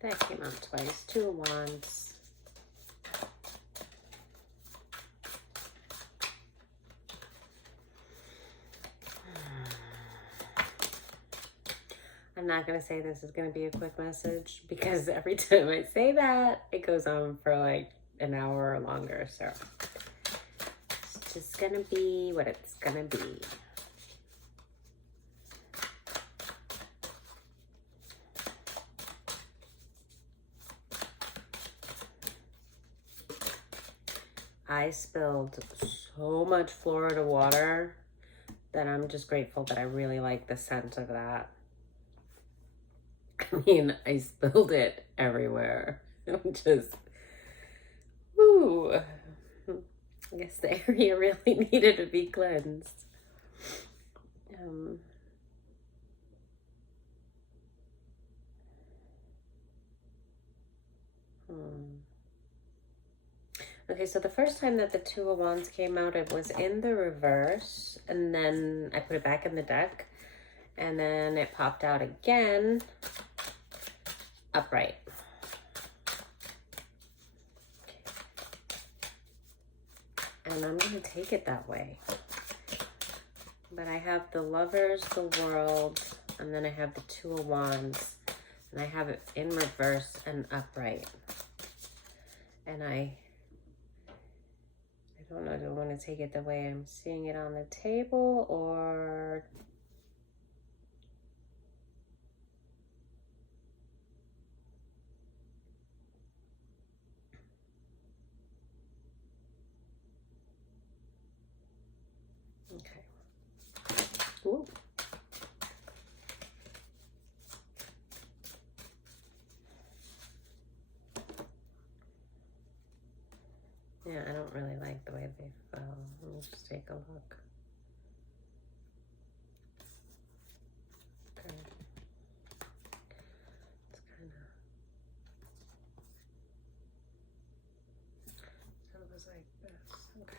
That came out twice. Two of Wands. I'm not going to say this is going to be a quick message because every time I say that, it goes on for like an hour or longer. So it's just going to be what it's going to be. I spilled so much Florida water that I'm just grateful that I really like the scent of that. I mean, I spilled it everywhere. I'm just, whoo. I guess the area really needed to be cleansed. Okay, so the first time that the Two of Wands came out, it was in the reverse, and then I put it back in the deck, and then it popped out again, upright. And I'm going to take it that way. But I have the Lovers, the World, and then I have the Two of Wands, and I have it in reverse and upright. And I don't know, do I want to take it the way I'm seeing it on the table, or okay. Ooh. Yeah, I don't really like the way they fell. Let me just take a look. Okay. It's kind of, so it was like this. Okay.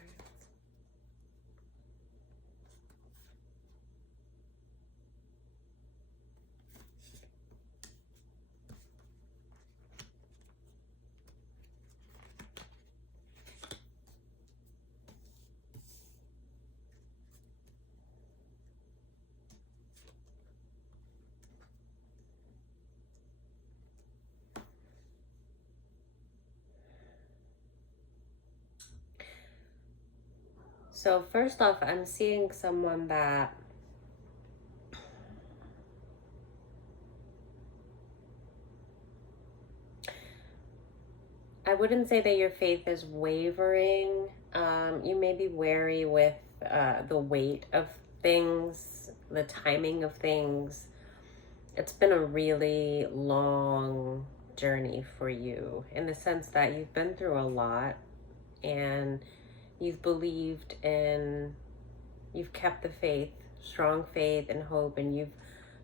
So first off, I'm seeing someone that I wouldn't say that your faith is wavering. You may be wary with the weight of things, the timing of things. It's been a really long journey for you in the sense that you've been through a lot and you've believed in, you've kept the faith, strong faith and hope, and you've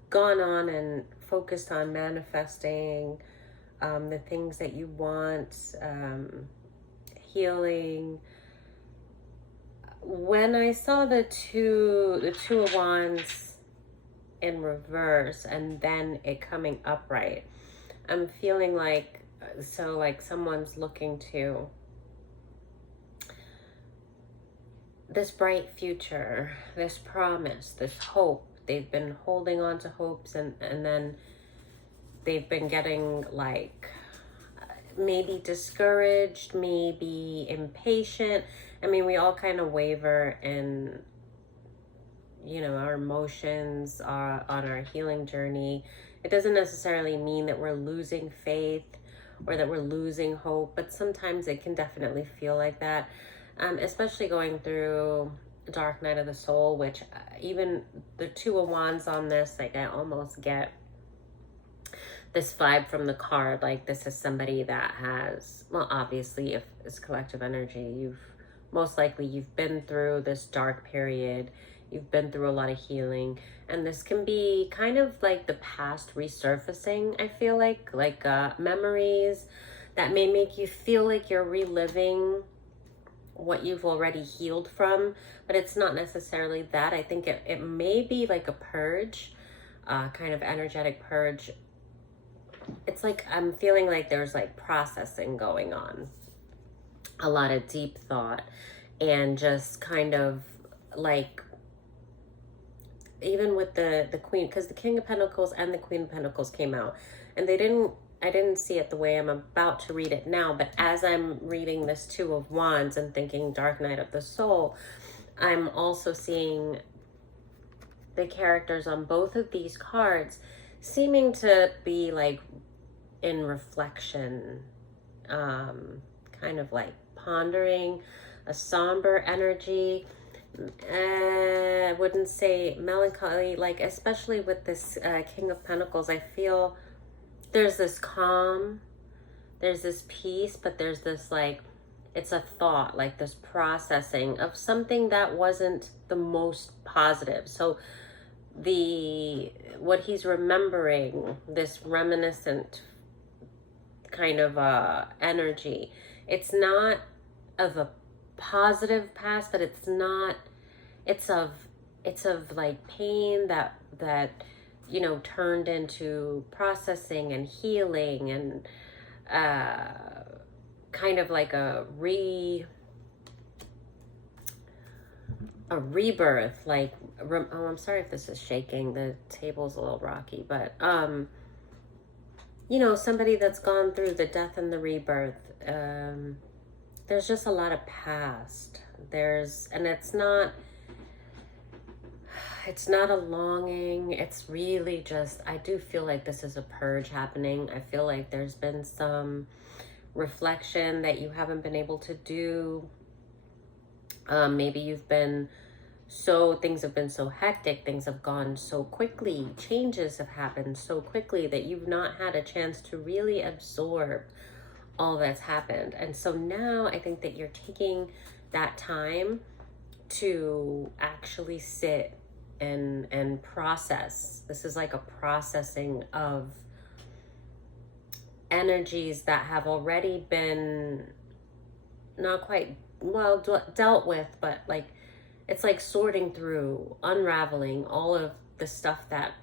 gone on and focused on manifesting the things that you want, healing. When I saw the two of Wands in reverse and then it coming upright, I'm feeling like, so like someone's looking to this bright future, this promise, this hope. They've been holding on to hopes, and then they've been getting like maybe discouraged, maybe impatient. I mean, we all kind of waver in, you know, our emotions are on our healing journey. It doesn't necessarily mean that we're losing faith or that we're losing hope, but sometimes it can definitely feel like that, especially going through Dark Night of the Soul, which even the Two of Wands on this, like I almost get this vibe from the card, like this is somebody that has, well, obviously if it's collective energy, most likely you've been through this dark period, you've been through a lot of healing, and this can be kind of like the past resurfacing. I feel like memories that may make you feel like you're reliving what you've already healed from, but it's not necessarily that. I think it may be like a purge, kind of energetic purge it's like I'm feeling like there's like processing going on, a lot of deep thought, and just kind of like, even with the Queen, because the King of Pentacles and the Queen of Pentacles came out, and I didn't see it the way I'm about to read it now, but as I'm reading this Two of Wands and thinking Dark Night of the Soul, I'm also seeing the characters on both of these cards seeming to be like in reflection, kind of like pondering, a somber energy. I wouldn't say melancholy, like especially with this King of Pentacles, I feel there's this calm, there's this peace, but there's this like, it's a thought, like this processing of something that wasn't the most positive. So what he's remembering, this reminiscent kind of energy, it's not of a positive past, but it's not, it's of like pain that you know, turned into processing and healing, and kind of like a rebirth, like oh, I'm sorry if this is shaking, the table's a little rocky, but you know, somebody that's gone through the death and the rebirth. There's just a lot of past. And it's not a longing. It's really just, I do feel like this is a purge happening. I feel like there's been some reflection that you haven't been able to do. Maybe you've been things have been so hectic, things have gone so quickly, changes have happened so quickly that you've not had a chance to really absorb all that's happened. And so now I think that you're taking that time to actually sit and process. This is like a processing of energies that have already been not quite well dealt with, but like, it's like sorting through, unraveling all of the stuff that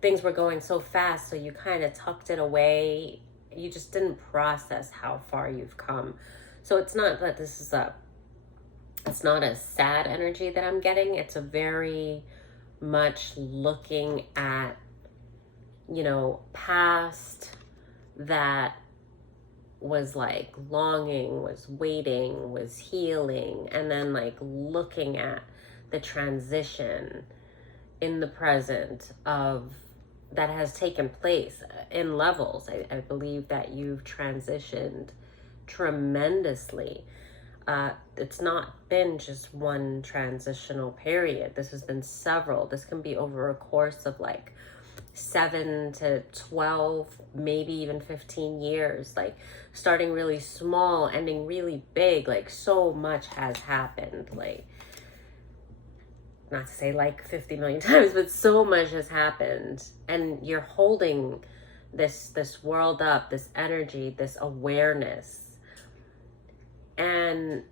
things were going so fast, so you kind of tucked it away. You just didn't process how far you've come. So it's not that it's not a sad energy that I'm getting. It's a very much looking at, you know, past that was like longing, was waiting, was healing, and then like looking at the transition in the present of that has taken place in levels. I believe that you've transitioned tremendously. It's not been just one transitional period. This has been several. This can be over a course of like 7 to 12, maybe even 15 years, like starting really small, ending really big. Like so much has happened, like not to say like 50 million times, but so much has happened, and you're holding this world up, this energy, this awareness, and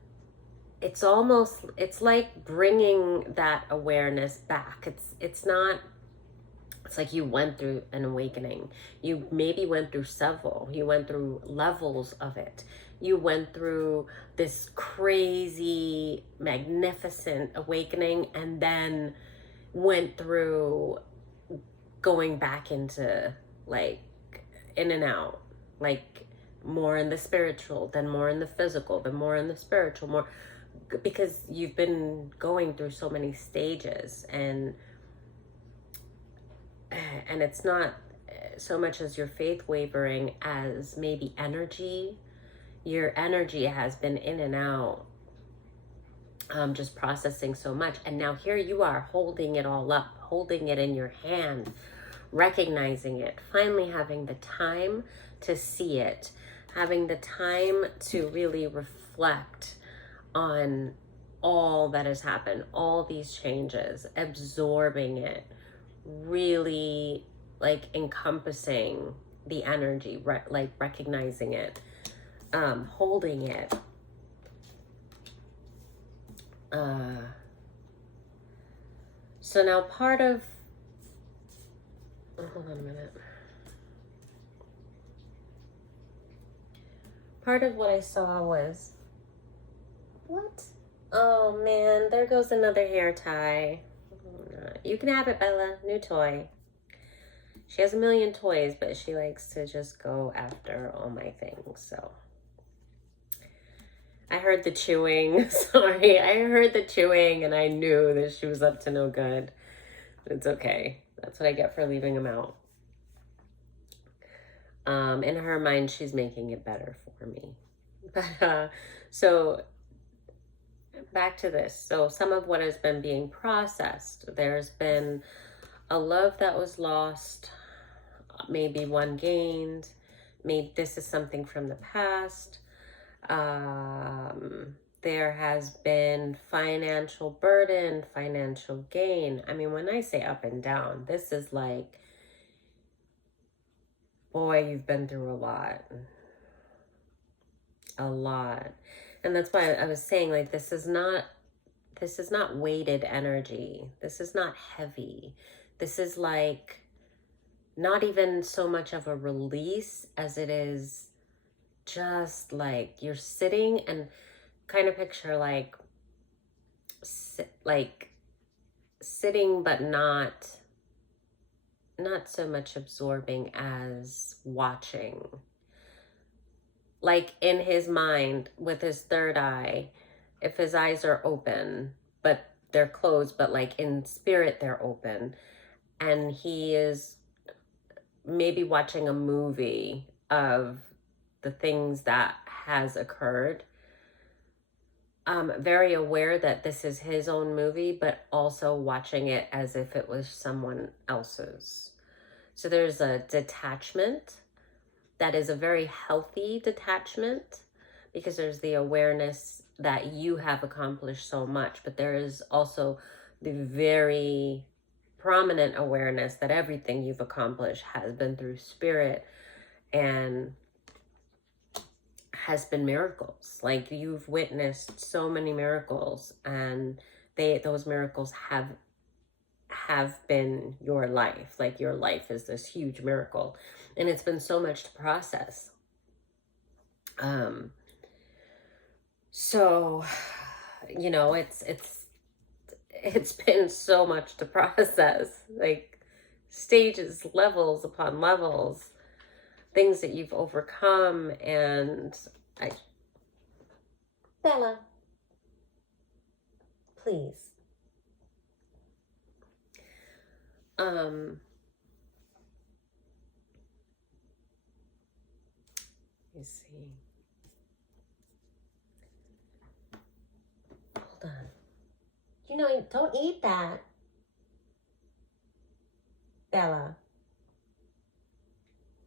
it's like bringing that awareness back. It's like you went through an awakening. You maybe went through several. You went through levels of it. You went through this crazy, magnificent awakening, and then went through going back into like in and out, like more in the spiritual, then more in the physical, then more in the spiritual, more, because you've been going through so many stages, and it's not so much as your faith wavering as maybe energy. Your energy has been in and out, just processing so much. And now here you are holding it all up, holding it in your hand, recognizing it, finally having the time to see it, having the time to really reflect on all that has happened, all these changes, absorbing it, really like encompassing the energy, like recognizing it, holding it. So now part of, hold on a minute. part of what I saw was, what? Oh man, there goes another hair tie. You can have it, Bella. New toy. She has a million toys, but she likes to just go after all my things, so. I heard the chewing. Sorry, I heard the chewing and I knew that she was up to no good. It's okay. That's what I get for leaving them out. In her mind, she's making it better for me. But, so back to this. So some of what has been being processed, there's been a love that was lost, maybe one gained, maybe this is something from the past. There has been financial burden, financial gain. I mean, when I say up and down, this is like, boy, you've been through a lot. A lot. And that's why I was saying, like, this is not weighted energy. This is not heavy. This is like not even so much of a release as it is just like you're sitting and kind of picture like sitting, but not so much absorbing as watching. Like in his mind with his third eye, if his eyes are open, but they're closed, but like in spirit, they're open. And he is maybe watching a movie of the things that has occurred. Very aware that this is his own movie, but also watching it as if it was someone else's. So there's a detachment that is a very healthy detachment because there's the awareness that you have accomplished so much, but there is also the very prominent awareness that everything you've accomplished has been through spirit and has been miracles. Like you've witnessed so many miracles, and those miracles have been your life. Like your life is this huge miracle, and it's been so much to process. So, you know, it's been so much to process, like stages, levels upon levels, things that you've overcome. And Bella, please. You see. Hold on. You know, don't eat that. Bella.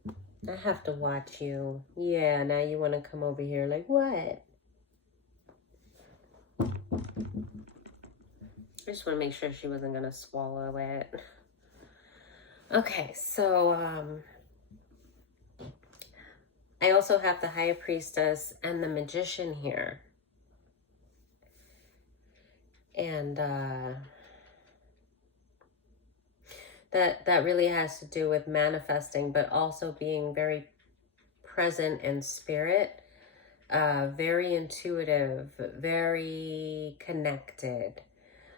I have to watch you. Yeah, now you want to come over here. Like, what? I just want to make sure she wasn't going to swallow it. Okay, so, I also have the High Priestess and the Magician here. And, that really has to do with manifesting, but also being very present in spirit, very intuitive, very connected.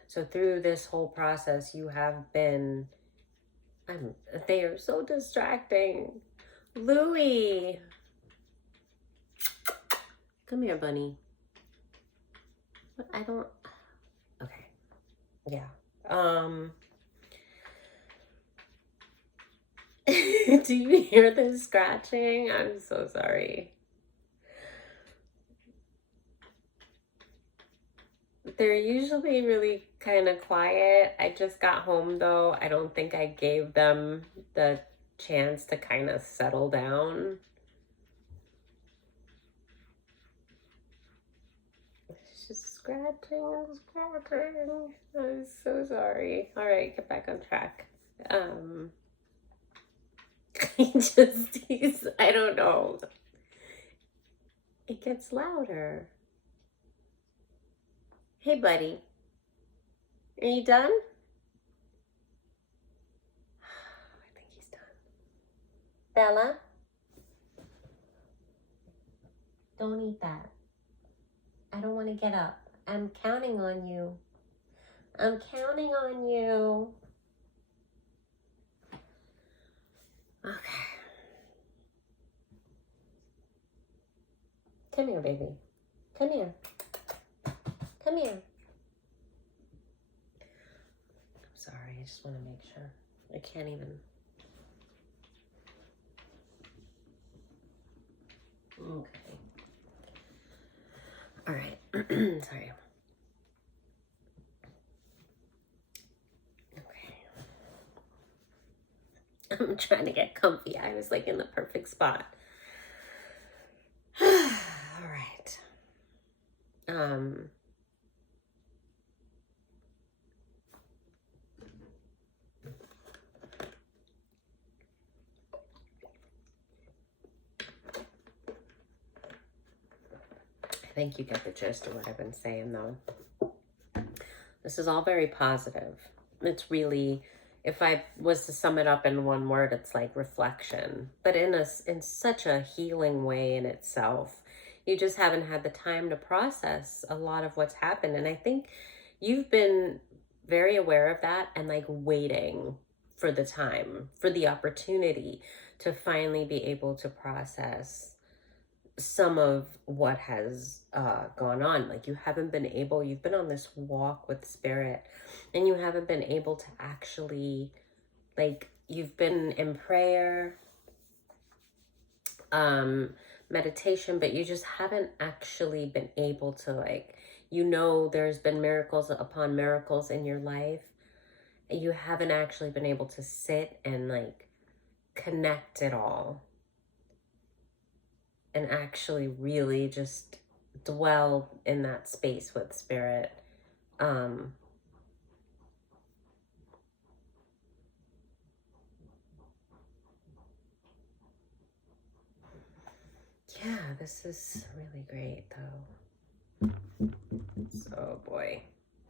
So through this whole process, you have been, they are so distracting. Louie. Come here, bunny. I don't, okay. Yeah. Do you hear the scratching? I'm so sorry. They're usually really kind of quiet. I just got home though. I don't think I gave them the chance to kind of settle down. It's just scratching. I'm so sorry. All right, get back on track. I don't know. It gets louder. Hey, buddy. Are you done? I think he's done. Bella? Don't eat that. I don't want to get up. I'm counting on you. I'm counting on you. Okay. Come here, baby. Come here. Come here. I'm sorry. I just want to make sure. I can't even. Okay. All right. Sorry. Okay. I'm trying to get comfy. I was like in the perfect spot. All right. I think you get the gist of what I've been saying, though. This is all very positive. It's really, if I was to sum it up in one word, it's like reflection, but in such a healing way in itself. You just haven't had the time to process a lot of what's happened. And I think you've been very aware of that and like waiting for the time, for the opportunity to finally be able to process some of what has gone on. Like you haven't been able, you've been on this walk with spirit and you haven't been able to actually, like, you've been in prayer, meditation, but you just haven't actually been able to, like, you know, there's been miracles upon miracles in your life. You haven't actually been able to sit and like connect it all and actually really just dwell in that space with spirit. Yeah, this is really great though. So boy.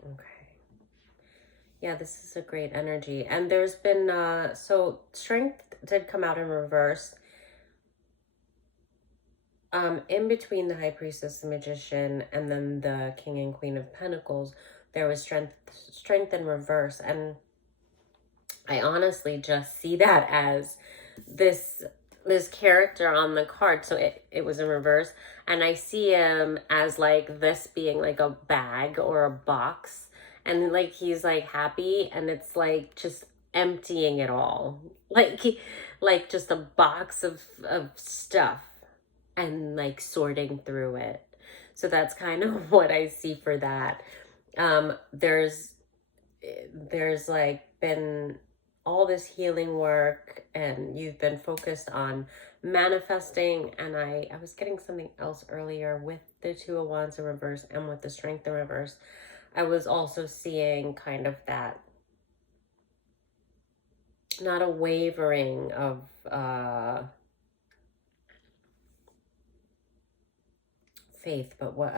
Okay. Yeah, this is a great energy. And there's been, so strength did come out in reverse. In between the High Priestess, the Magician, and then the King and Queen of Pentacles, there was strength in reverse. And I honestly just see that as this character on the card. So it was in reverse. And I see him as like this being like a bag or a box. And like he's like happy and it's like just emptying it all. Like just a box of stuff and like sorting through it. So that's kind of what I see for that. There's like been all this healing work and you've been focused on manifesting, and I was getting something else earlier with the Two of Wands in reverse and with the Strength in reverse. I was also seeing kind of that, not a wavering of faith, but what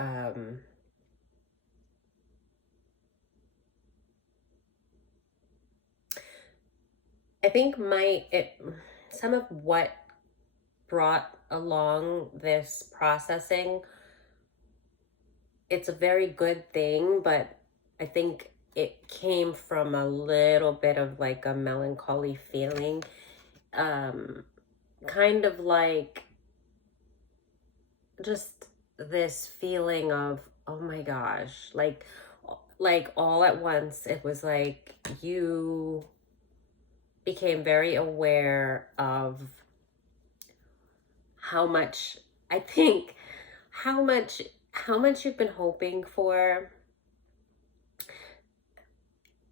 I think some of what brought along this processing, it's a very good thing, but I think it came from a little bit of like a melancholy feeling, kind of like just this feeling of, oh my gosh, like all at once it was like you became very aware of how much, I think, how much you've been hoping for.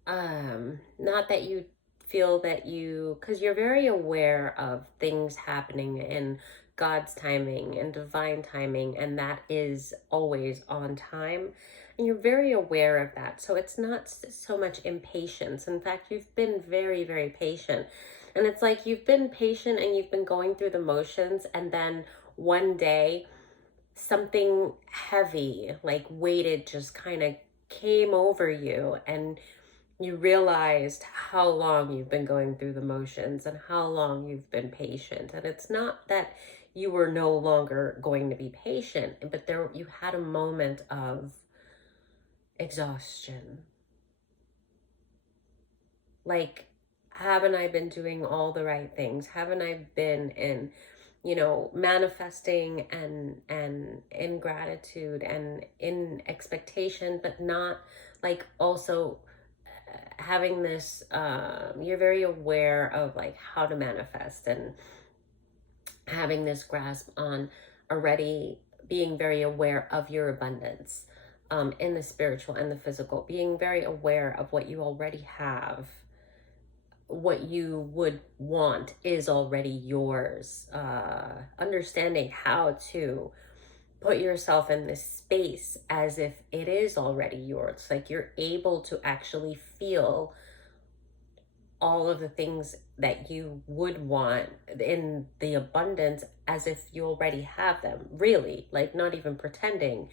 Not that you feel that because you're very aware of things happening in God's timing and divine timing, and that is always on time. And you're very aware of that. So it's not so much impatience. In fact, you've been very, very patient. And it's like you've been patient and you've been going through the motions, and then one day something heavy, like weighted, just kind of came over you, and you realized how long you've been going through the motions and how long you've been patient. And it's not that you were no longer going to be patient, but there you had a moment of exhaustion. Like, haven't I been doing all the right things? Haven't I been in, manifesting and in gratitude and in expectation, but not like also having this, you're very aware of like how to manifest and having this grasp on already being very aware of your abundance, in the spiritual and the physical, being very aware of what you already have, what you would want is already yours, understanding how to put yourself in this space as if it is already yours, like you're able to actually feel all of the things that you would want in the abundance as if you already have them, really, like not even pretending,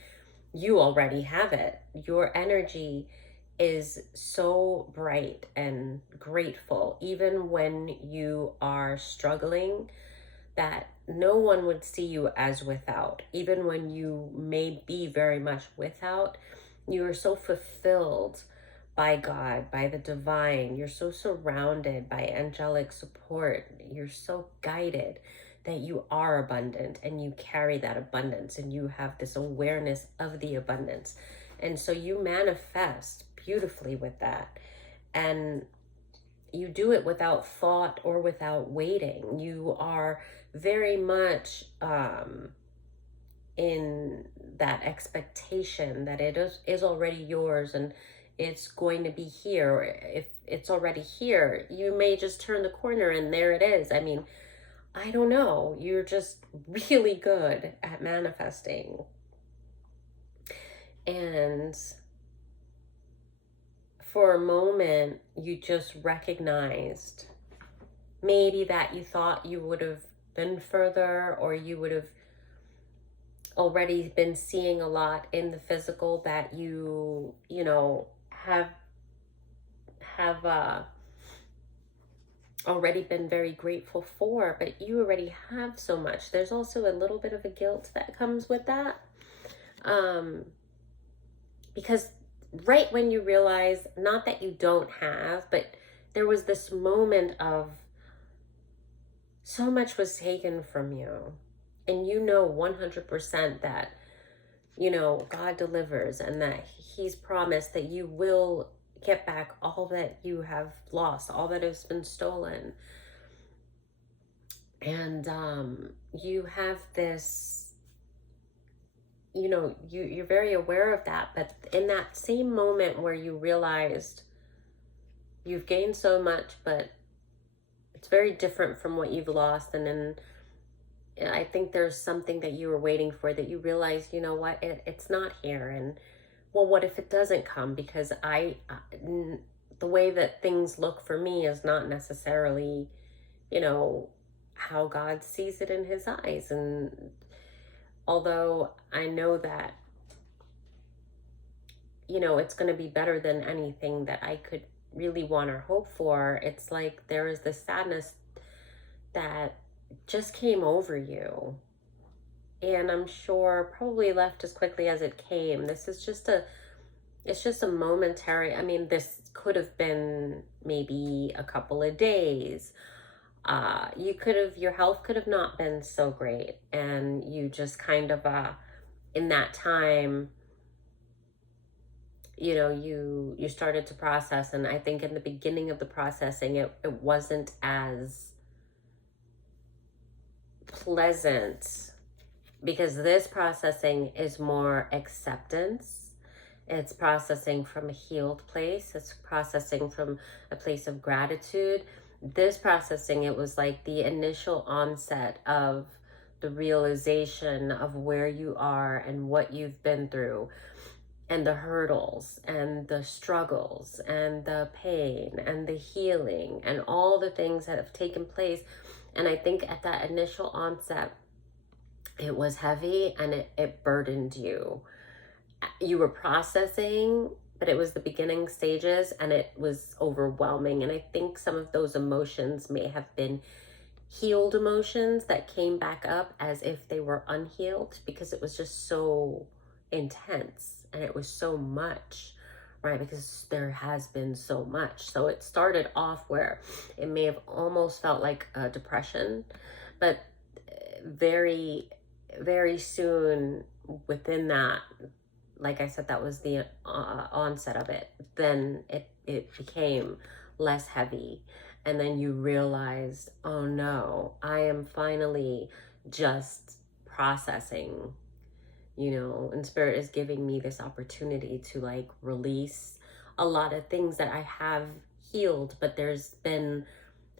you already have it. Your energy is so bright and grateful, even when you are struggling, that no one would see you as without. Even when you may be very much without, you are so fulfilled by God, by the divine. You're so surrounded by angelic support. You're so guided that you are abundant and you carry that abundance and you have this awareness of the abundance. And so you manifest beautifully with that. And you do it without thought or without waiting. You are very much in that expectation that it is already yours and it's going to be here. If it's already here, you may just turn the corner and there it is. I mean, I don't know. You're just really good at manifesting. And for a moment, you just recognized maybe that you thought you would have been further, or you would have already been seeing a lot in the physical that you have already been very grateful for, but you already have so much. There's also a little bit of a guilt that comes with that, because right when you realize, not that you don't have, but there was this moment of so much was taken from you, and 100% that God delivers, and that he's promised that you will get back all that you have lost, all that has been stolen. And you have this, you're very aware of that. But in that same moment where you realized you've gained so much, but it's very different from what you've lost, and then I think there's something that you were waiting for that you realize, it's not here. And well, what if it doesn't come? Because the way that things look for me is not necessarily, how God sees it in his eyes. And although I know that, it's going to be better than anything that I could really want or hope for, it's like there is this sadness that just came over you. And I'm sure probably left as quickly as it came. This is it's just a momentary, I mean, this could have been maybe a couple of days. Your health could have not been so great. And you just kind of, in that time, you started to process. And I think in the beginning of the processing, it wasn't as pleasant, because this processing is more acceptance. It's processing from a healed place. It's processing from a place of gratitude. This processing, it was like the initial onset of the realization of where you are and what you've been through, and the hurdles and the struggles and the pain and the healing and all the things that have taken place. And I think at that initial onset, it was heavy and it burdened you. You were processing, but it was the beginning stages and it was overwhelming. And I think some of those emotions may have been healed emotions that came back up as if they were unhealed, because it was just so intense and it was so much, right? Because there has been so much. So it started off where it may have almost felt like a depression, but very, very soon within that, like I said, that was the onset of it. Then it became less heavy. And then you realized, oh no, I am finally just processing, and Spirit is giving me this opportunity to like release a lot of things that I have healed, but there's been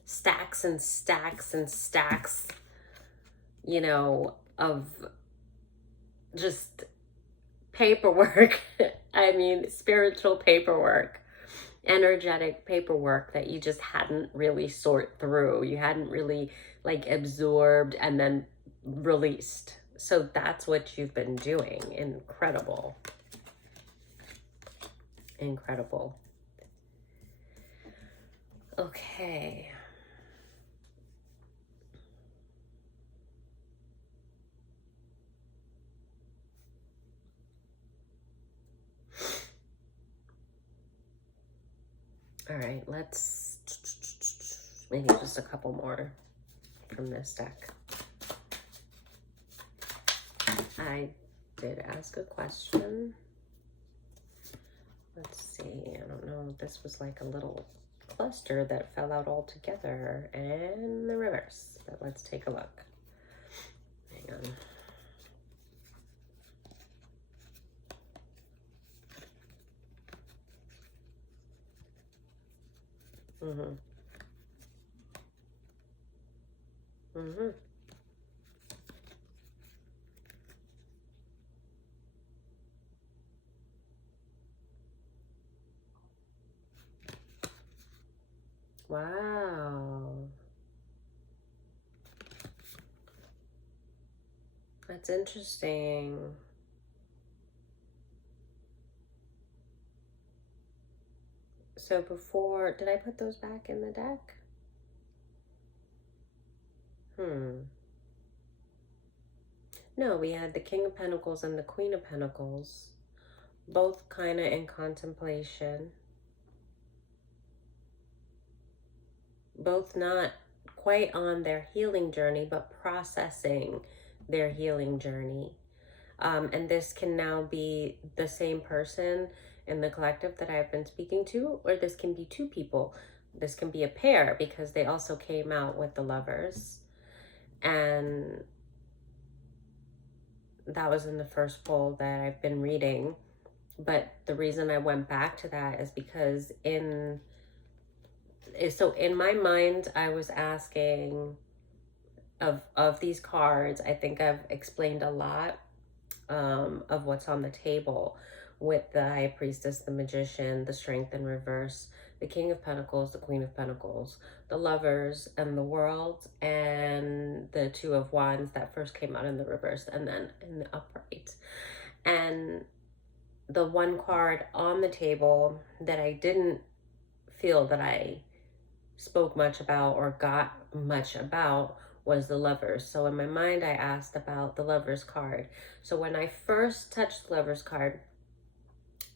stacks and stacks and stacks, of just paperwork. I mean, spiritual paperwork, energetic paperwork that you just hadn't really sort through. You hadn't really like absorbed and then released. So that's what you've been doing. Incredible. Incredible. Okay. All right, let's maybe just a couple more from this deck. I did ask a question. Let's see, I don't know, this was like a little cluster that fell out all together and the reverse, but let's take a look. Hang on. Wow. That's interesting. So before, did I put those back in the deck? No, we had the King of Pentacles and the Queen of Pentacles, both kind of in contemplation. Both not quite on their healing journey, but processing their healing journey. And this can now be the same person in the collective that I've been speaking to, or this can be two people. This can be a pair because they also came out with the Lovers. And that was in the first poll that I've been reading. But the reason I went back to that is because in my mind, I was asking of these cards, I think I've explained a lot of what's on the table with the High Priestess, the Magician, the Strength in reverse, the King of Pentacles, the Queen of Pentacles, the Lovers, and the World, and the Two of Wands that first came out in the reverse and then in the upright. And the one card on the table that I didn't feel that I spoke much about or got much about was the Lovers. So in my mind, I asked about the Lovers card. So when I first touched the Lovers card,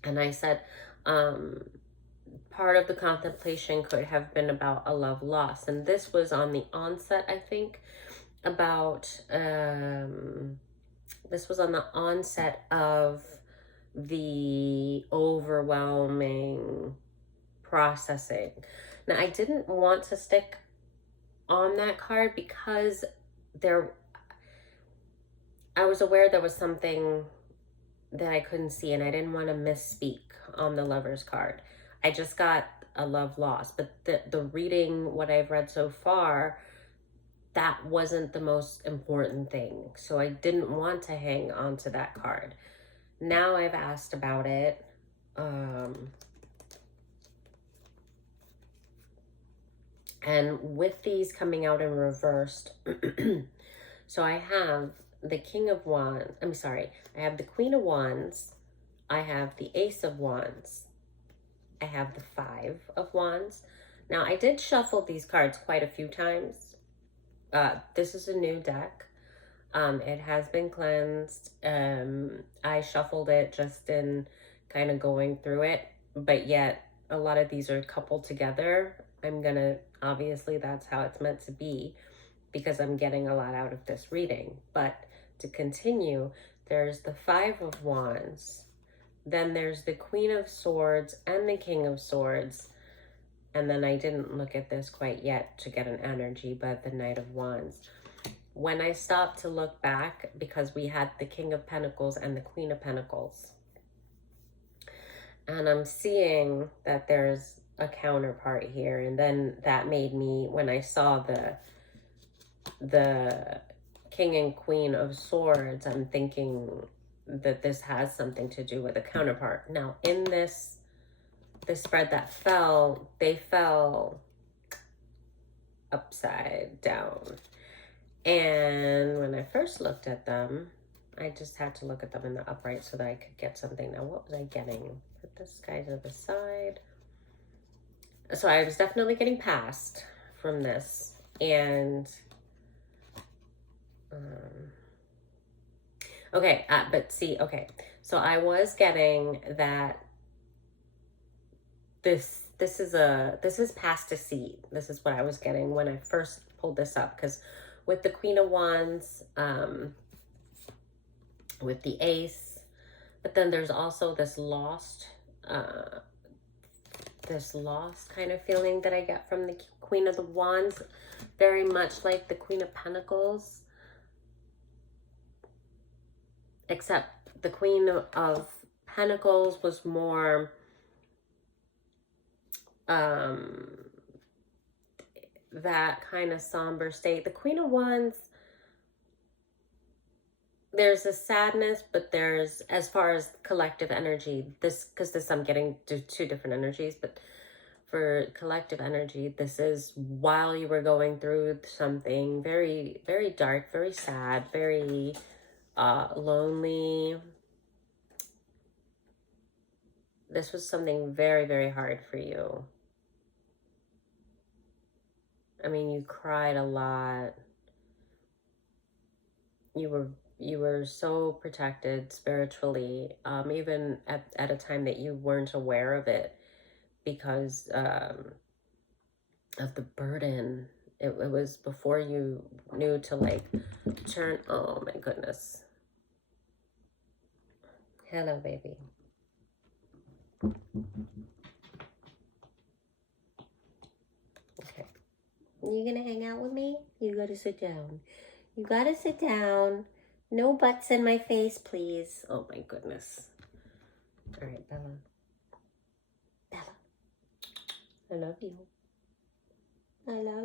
and I said, part of the contemplation could have been about a love lost. And this was on the onset, I think, about, this was on the onset of the overwhelming processing. Now, I didn't want to stick on that card because I was aware there was something that I couldn't see, and I didn't want to misspeak on the Lovers card. I just got a love lost, but the reading, what I've read so far, that wasn't the most important thing. So I didn't want to hang on to that card. Now I've asked about it. And with these coming out in reversed, so I have the King of Wands, I have the Queen of Wands, I have the Ace of Wands, I have the Five of Wands. Now, I did shuffle these cards quite a few times, This is a new deck. It has been cleansed. I shuffled it just in kind of going through it, but yet a lot of these are coupled together. Obviously that's how it's meant to be because I'm getting a lot out of this reading. But to continue, there's the Five of Wands, then there's the Queen of Swords and the King of Swords, and then I didn't look at this quite yet to get an energy, but the Knight of Wands. When I stopped to look back, because we had the King of Pentacles and the Queen of Pentacles, and I'm seeing that there's a counterpart here, and then that made me, when I saw the King and Queen of Swords, I'm thinking that this has something to do with a counterpart. Now, in this spread that fell, they fell upside down. And when I first looked at them, I just had to look at them in the upright so that I could get something. Now, what was I getting? Put this guy to the side. So I was definitely getting passed from this. And, okay, but see, okay. So I was getting that this is past deceit. This is what I was getting when I first pulled this up, because with the Queen of Wands, with the Ace, but then there's also this lost kind of feeling that I get from the Queen of the Wands, very much like the Queen of Pentacles, except the Queen of Pentacles was more that kind of somber state. The Queen of Wands, there's a sadness, but there's, as far as collective energy, because I'm getting two different energies, but for collective energy, this is while you were going through something very, very dark, very sad, very lonely. This was something very, very hard for you. I mean, you cried a lot. You were so protected spiritually, even at a time that you weren't aware of it, because of the burden. It was before you knew to like turn. Oh my goodness. Hello, baby. Okay. You gonna hang out with me? You gotta sit down. You gotta sit down. No butts in my face, please. Oh my goodness. All right, Bella. Bella. I love you.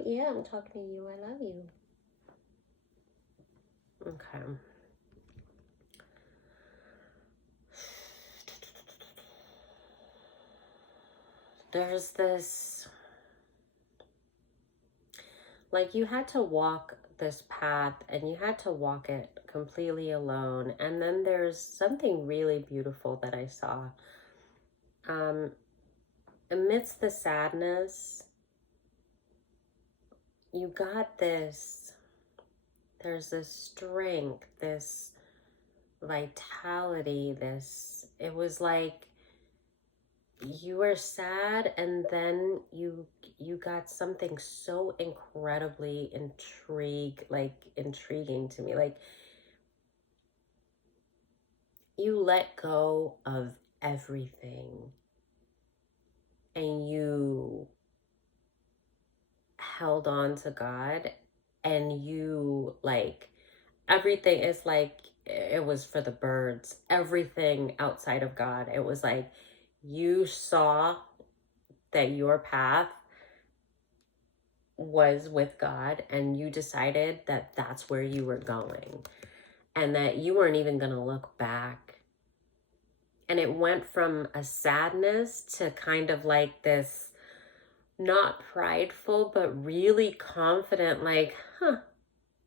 Yeah, I'm talking to you. I love you. Okay. There's this, like, you had to walk this path and you had to walk it completely alone. And then there's something really beautiful that I saw. Amidst the sadness, you got this, there's this strength, this vitality, it was like you were sad and then you got something so incredibly intriguing to me. Like, you let go of everything and you held on to God, and you, like, everything is like, it was for the birds. Everything outside of God, it was like you saw that your path was with God and you decided that that's where you were going and that you weren't even going to look back. And it went from a sadness to kind of like this, not prideful, but really confident, like,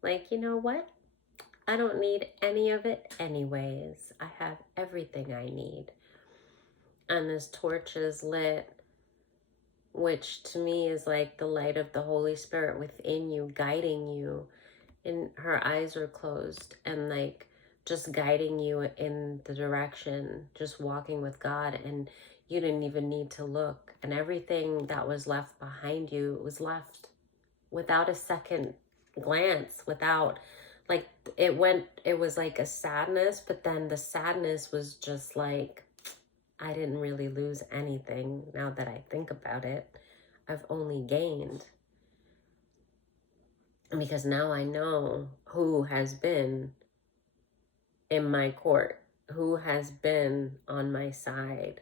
like, you know what? I don't need any of it anyways. I have everything I need. And this torch is lit. which to me is like the light of the Holy Spirit within you, guiding you. And her eyes are closed and like just guiding you in the direction, just walking with God. And you didn't even need to look. And everything that was left behind you was left without a second glance, without like it was like a sadness, but then the sadness was just like, I didn't really lose anything. Now that I think about it, I've only gained, because now I know who has been in my court, who has been on my side.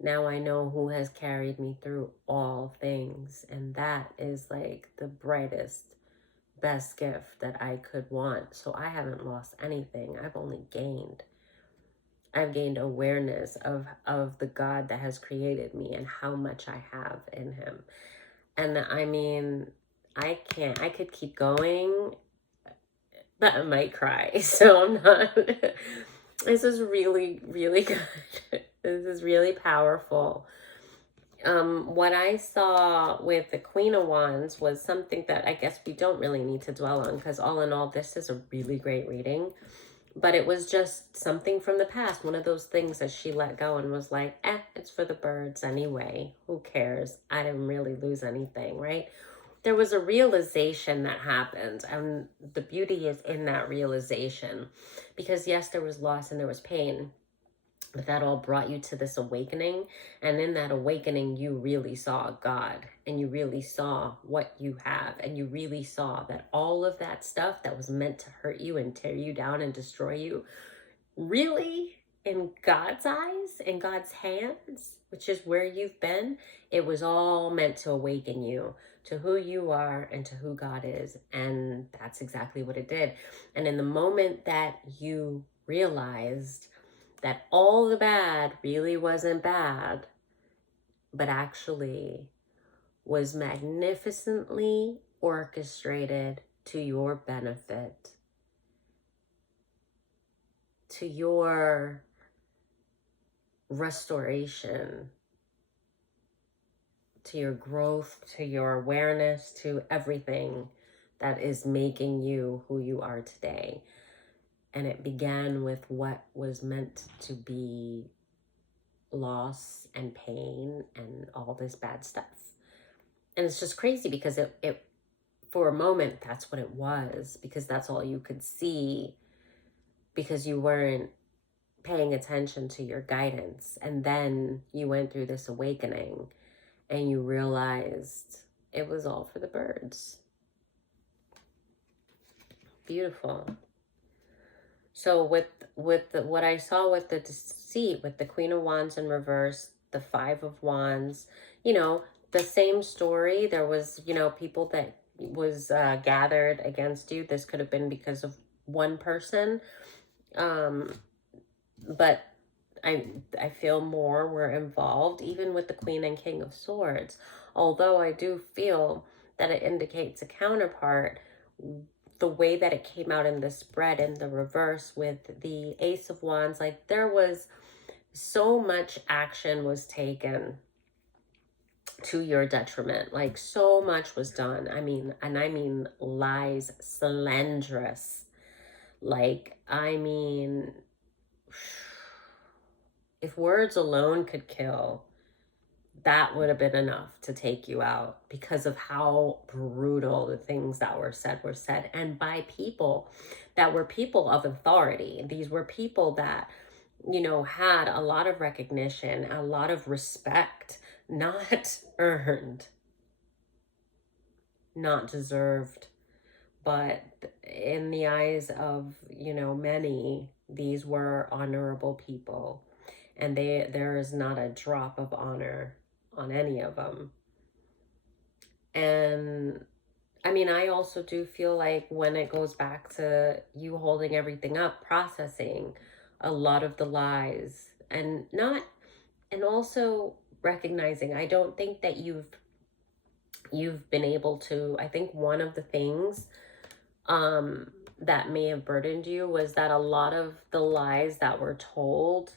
Now I know who has carried me through all things, and that is like the brightest, best gift that I could want. So I haven't lost anything. I've only gained. I've gained awareness of the God that has created me and how much I have in him. And I mean, I could keep going, but I might cry. So I'm not. This is really, really good. This is really powerful. What I saw with the Queen of Wands was something that I guess we don't really need to dwell on, because all in all, this is a really great reading. But it was just something from the past. One of those things that she let go and was like, it's for the birds anyway. Who cares? I didn't really lose anything, right? There was a realization that happened, and the beauty is in that realization. Because yes, there was loss and there was pain, but that all brought you to this awakening. And in that awakening, you really saw God, and you really saw what you have, and you really saw that all of that stuff that was meant to hurt you and tear you down and destroy you, really, in God's eyes, in God's hands, which is where you've been, it was all meant to awaken you to who you are and to who God is. And that's exactly what it did. And in the moment that you realized that all the bad really wasn't bad, but actually was magnificently orchestrated to your benefit, to your restoration, to your growth, to your awareness, to everything that is making you who you are today. And it began with what was meant to be loss and pain and all this bad stuff. And it's just crazy because it for a moment, that's what it was, because that's all you could see, because you weren't paying attention to your guidance. And then you went through this awakening and you realized it was all for the birds. Beautiful. So with what I saw with the deceit, with the Queen of Wands in reverse, the Five of Wands, the same story. There was, people that was gathered against you. This could have been because of one person. But I feel more were involved, even with the Queen and King of Swords. Although I do feel that it indicates a counterpart, the way that it came out in the spread in the reverse with the Ace of Wands, like there was so much action was taken to your detriment. Like so much was done. I mean lies, slanderous. If words alone could kill, that would have been enough to take you out, because of how brutal the things that were said, and by people that were people of authority. These were people that, had a lot of recognition, a lot of respect, not earned, not deserved, but in the eyes of, many, these were honorable people. And there is not a drop of honor on any of them. And I also do feel like when it goes back to you holding everything up, processing a lot of the lies, and also recognizing, I don't think that you've been able to. I think one of the things that may have burdened you was that a lot of the lies that were told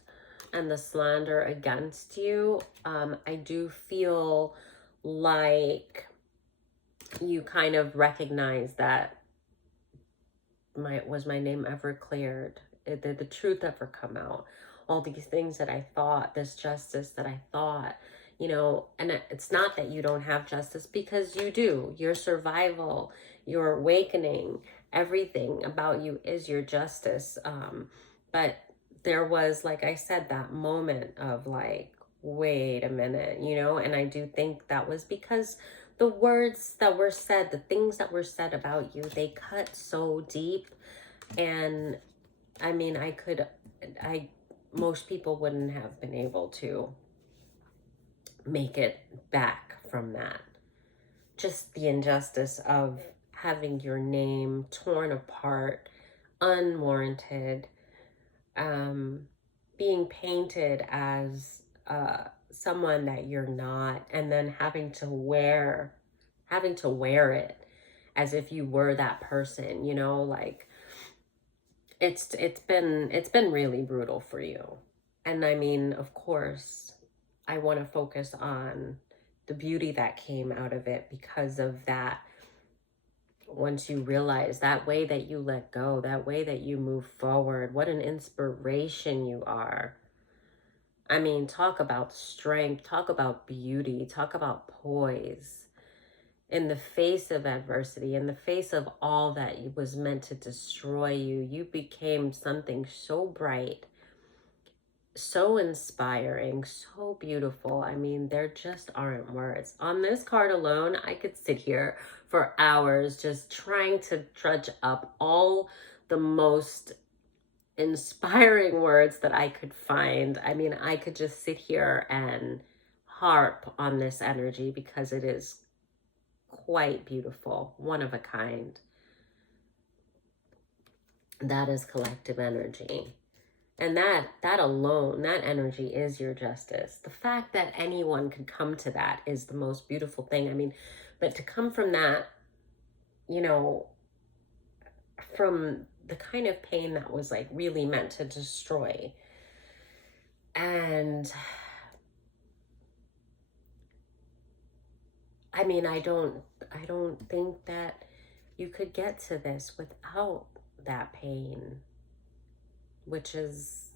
and the slander against you, I do feel like you kind of recognize that was my name ever cleared? Did the truth ever come out? All these things that I thought, this justice that I thought, you know, and it's not that you don't have justice, because you do. Your survival, your awakening, everything about you is your justice. But there was, like I said, that moment of like, wait a minute, you know, and I do think that was because the words that were said, the things that were said about you, they cut so deep. And I mean, most people wouldn't have been able to make it back from that. Just the injustice of having your name torn apart, unwarranted, being painted as someone that you're not, and then having to wear it as if you were that person, you know, like it's been really brutal for you. And I mean, of course, I want to focus on the beauty that came out of it because of that. Once you realize that way that you let go, that way that you move forward, what an inspiration you are. I mean, talk about strength, talk about beauty, talk about poise. In the face of adversity, in the face of all that was meant to destroy you, you became something so bright, so inspiring, so beautiful. I mean, there just aren't words. On this card alone, I could sit here for hours just trying to trudge up all the most inspiring words that I could find. I mean, I could just sit here and harp on this energy because it is quite beautiful, one of a kind. That is collective energy. And that alone, that energy is your justice. The fact that anyone could come to that is the most beautiful thing. I mean, but to come from that, you know, from the kind of pain that was like really meant to destroy. And I mean, I don't think that you could get to this without that pain, which is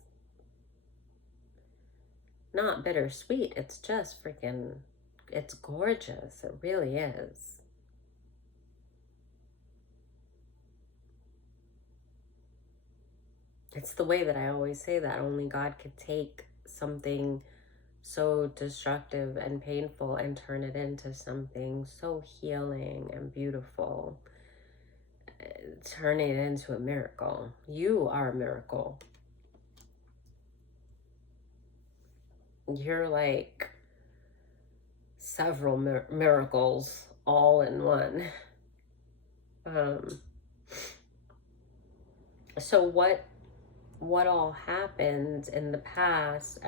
not bittersweet. It's just freaking, it's gorgeous. It really is. It's the way that I always say that only God could take something so destructive and painful and turn it into something so healing and beautiful. Turn it into a miracle. You are a miracle. You're like several miracles all in one. So what all happened in the past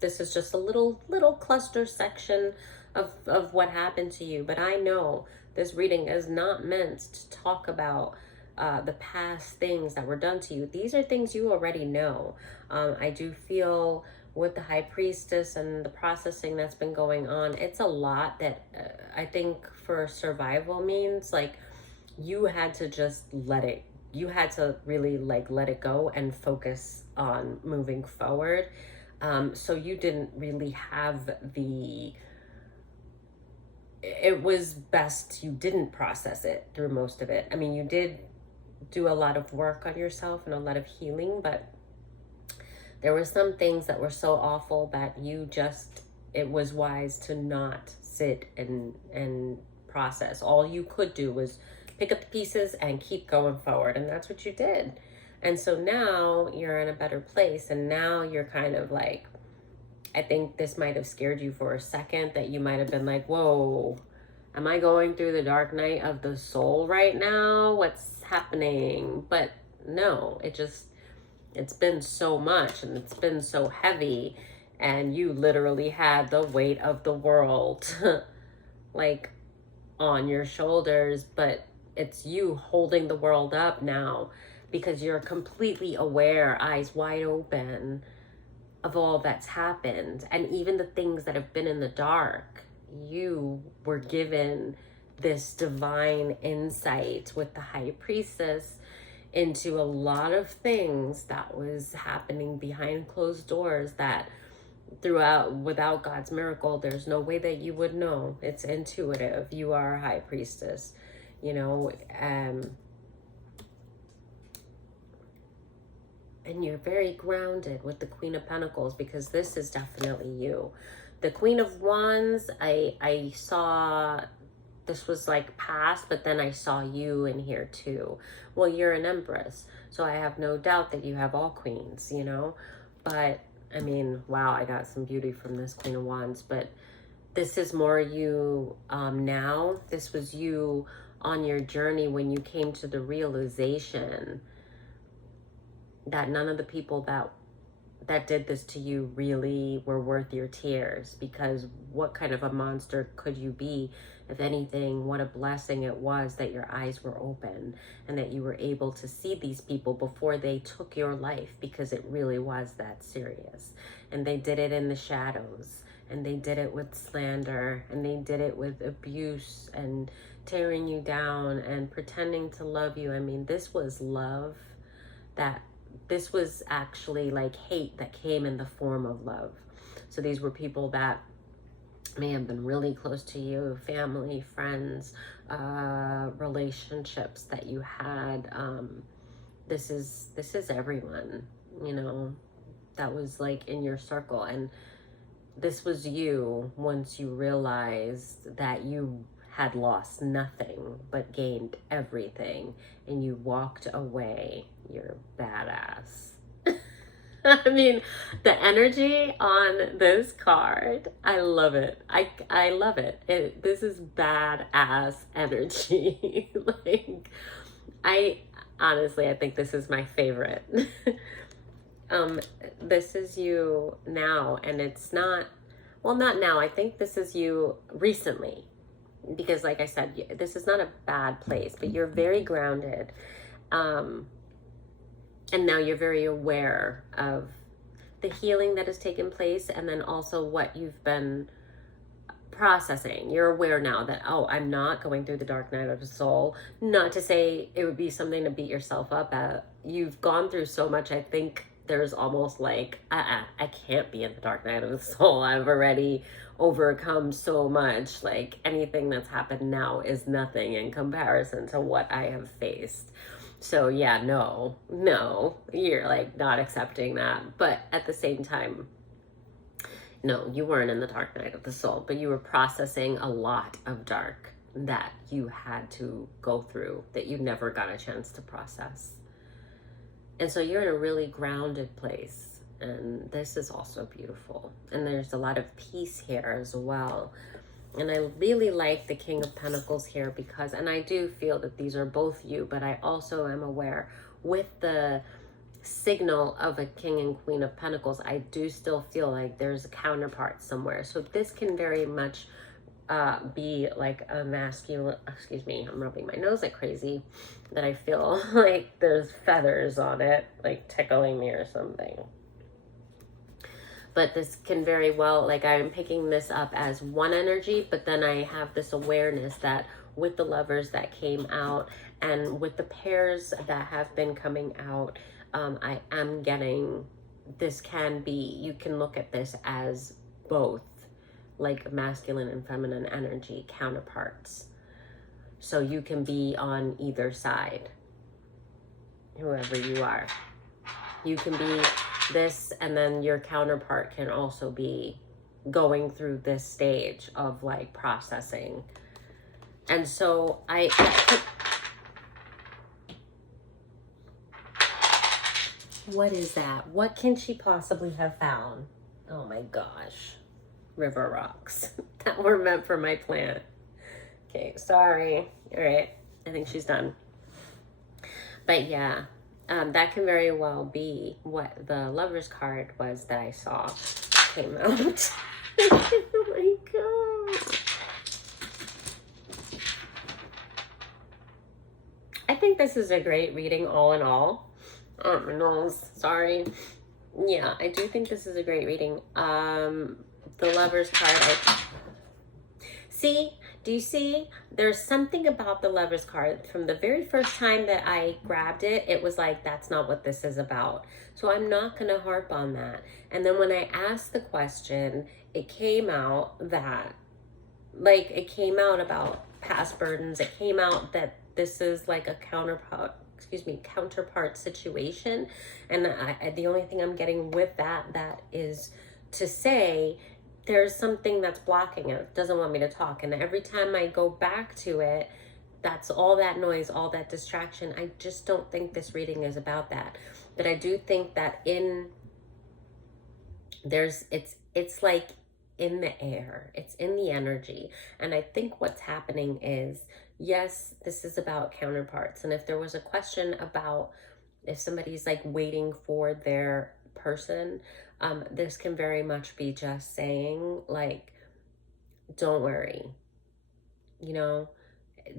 this is just a little cluster section of what happened to you, but I know this reading is not meant to talk about the past things that were done to you. These are things you already know. I do feel with the High Priestess and the processing that's been going on, it's a lot that I think for survival means like you had to just you had to really like let it go and focus on moving forward. So you didn't really have it was best you didn't process it through most of it. I mean, you did do a lot of work on yourself and a lot of healing, but there were some things that were so awful that it was wise to not sit and process. All you could do was pick up the pieces and keep going forward. And that's what you did. And so now you're in a better place. And now you're kind of like, I think this might have scared you for a second, that you might have been like, whoa, am I going through the dark night of the soul right now? What's happening? But no, it's been so much and it's been so heavy. And you literally had the weight of the world like on your shoulders, but it's you holding the world up now because you're completely aware, eyes wide open, of all that's happened, and even the things that have been in the dark. you were given this divine insight with the High Priestess into a lot of things that was happening behind closed doors that throughout, without God's miracle, there's no way that you would know. It's intuitive. You are a High Priestess, you know, and you're very grounded with the Queen of Pentacles, because this is definitely you. The Queen of Wands, I saw, this was like past, but then I saw you in here too. Well, you're an Empress, so I have no doubt that you have all queens, you know. But I mean, wow, I got some beauty from this Queen of Wands. But this is more you now. This was you on your journey when you came to the realization that none of the people that did this to you really were worth your tears. Because what kind of a monster could you be? If anything, what a blessing it was that your eyes were open and that you were able to see these people before they took your life, because it really was that serious. And they did it in the shadows, and they did it with slander, and they did it with abuse and tearing you down and pretending to love you. I mean, this was love this was actually like hate that came in the form of love. So these were people that may have been really close to you, family, friends, relationships that you had. This is everyone, you know, that was like in your circle. And this was you once you realized that you had lost nothing but gained everything, and you walked away. You're badass. I mean, the energy on this card, I love it. I love it. This is badass energy. Like, I think this is my favorite. This is you now, and it's not, well, not now. I think this is you recently, because like I said, this is not a bad place, but you're very grounded. And now you're very aware of the healing that has taken place, and then also what you've been processing. You're aware now that, oh, I'm not going through the dark night of the soul. Not to say it would be something to beat yourself up at. You've gone through so much. I think there's almost like, I can't be in the dark night of the soul. I've already overcome so much. Like, anything that's happened now is nothing in comparison to what I have faced. So yeah, no, you're like not accepting that. But at the same time, no, you weren't in the dark night of the soul, but you were processing a lot of dark that you had to go through, that you never got a chance to process. And so you're in a really grounded place. And this is also beautiful. And there's a lot of peace here as well. And I really like the King of Pentacles here, because, and I do feel that these are both you, but I also am aware with the signal of a King and Queen of Pentacles, I do still feel like there's a counterpart somewhere. So this can very much be like a masculine, excuse me, I'm rubbing my nose like crazy, that I feel like there's feathers on it, like tickling me or something. But this can very well, like, I'm picking this up as one energy, but then I have this awareness that with the lovers that came out and with the pairs that have been coming out, I am getting, this can be, you can look at this as both, like masculine and feminine energy counterparts. So you can be on either side, whoever you are. You can be this, and then your counterpart can also be going through this stage of like processing. And so what is that? What can she possibly have found? Oh my gosh. River rocks that were meant for my plant. Okay, sorry. All right, I think she's done. But yeah, that can very well be what the Lover's card was that I saw came out. Oh my God. I think this is a great reading all in all. Oh, my nose, sorry. Yeah, I do think this is a great reading. The Lover's card, See, do you see? There's something about the Lovers card. From the very first time that I grabbed it, it was like, that's not what this is about. So I'm not going to harp on that. And then when I asked the question, it came out that, like, it came out about past burdens. It came out that this is like a counterpart situation. And the only thing I'm getting with that is to say, there's something that's blocking it, doesn't want me to talk. And every time I go back to it, that's all that noise, all that distraction. I just don't think this reading is about that. But I do think that it's like in the air, it's in the energy. And I think what's happening is, yes, this is about counterparts. And if there was a question about if somebody's like waiting for their person, this can very much be just saying, like, don't worry, you know,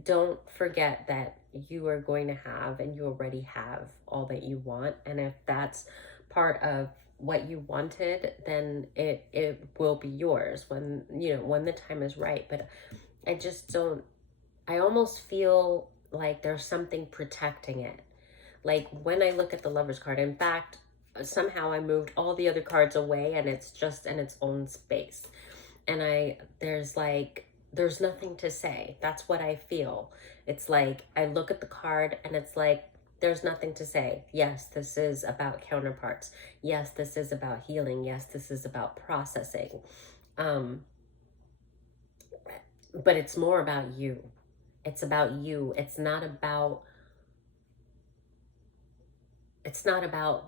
don't forget that you are going to have, and you already have, all that you want. And if that's part of what you wanted, then it will be yours when, you know, when the time is right. But I just don't, I almost feel like there's something protecting it. Like when I look at the Lovers card, in fact, somehow I moved all the other cards away and it's just in its own space. And there's nothing to say. That's what I feel. It's like I look at the card and it's like, there's nothing to say. Yes, this is about counterparts. Yes, this is about healing. Yes, this is about processing. But it's more about you. It's about you. It's not about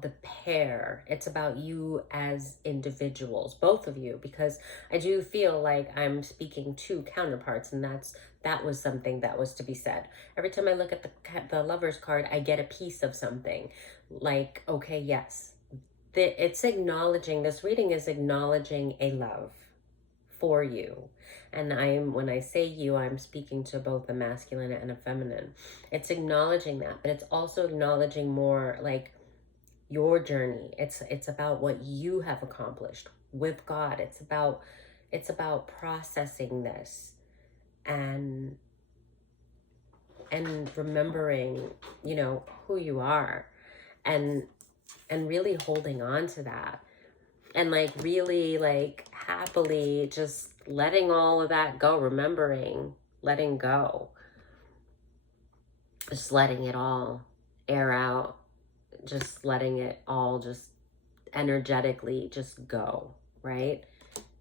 the pair. It's about you as individuals, both of you, because I do feel like I'm speaking to counterparts, and that was something that was to be said. Every time I look at the Lovers card, I get a piece of something. Like, okay, yes, it's acknowledging, this reading is acknowledging a love for you. And when I say you, I'm speaking to both a masculine and a feminine. It's acknowledging that, but it's also acknowledging more like your journey. It's about what you have accomplished with God. It's about processing this and remembering, you know, who you are, and really holding on to that, and like really like happily just letting all of that go, remembering, letting go, just letting it all air out, just letting it all just energetically just go, right?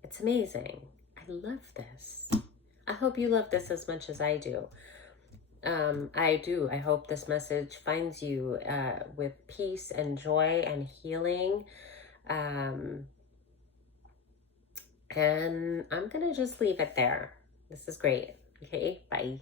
It's amazing. I love this. I hope you love this as much as I do. I do. I hope this message finds you with peace and joy and healing. And I'm going to just leave it there. This is great. Okay, bye.